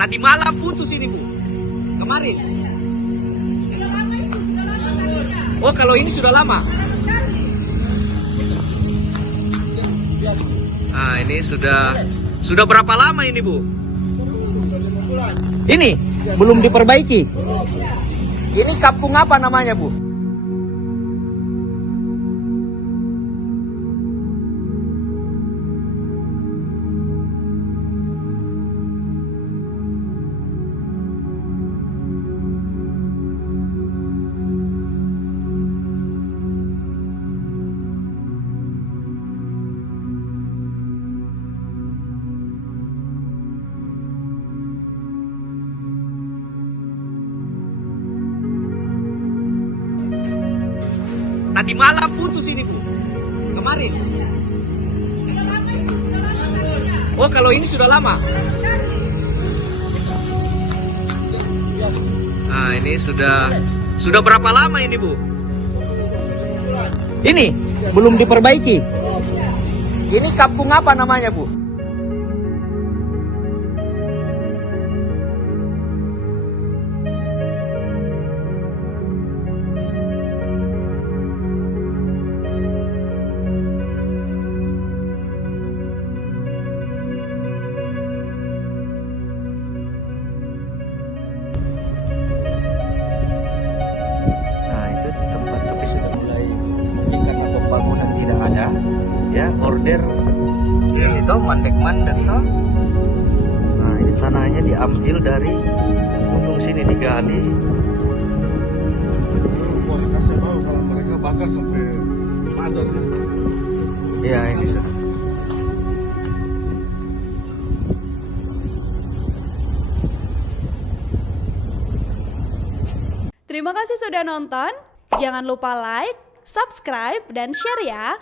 Tadi malam putus ini, Bu. Kemarin. Oh, kalau ini sudah lama. Ah, ini sudah berapa lama ini, Bu? Ini belum diperbaiki. Ini kampung apa namanya, Bu? Tadi malam putus ini, Bu. Kemarin. Oh, kalau ini sudah lama. Ah, ini sudah berapa lama ini, Bu? Ini belum diperbaiki. Ini kampung apa namanya, Bu? Bangunan tidak ada, ya, order ini toh mandek-mandek toh. Nah, ini tanahnya diambil dari gunung sini, digali. Kasih tahu kalau mereka bakar sampai padat. Ya, ini sudah. Terima kasih sudah nonton. Jangan lupa like, subscribe, dan share ya.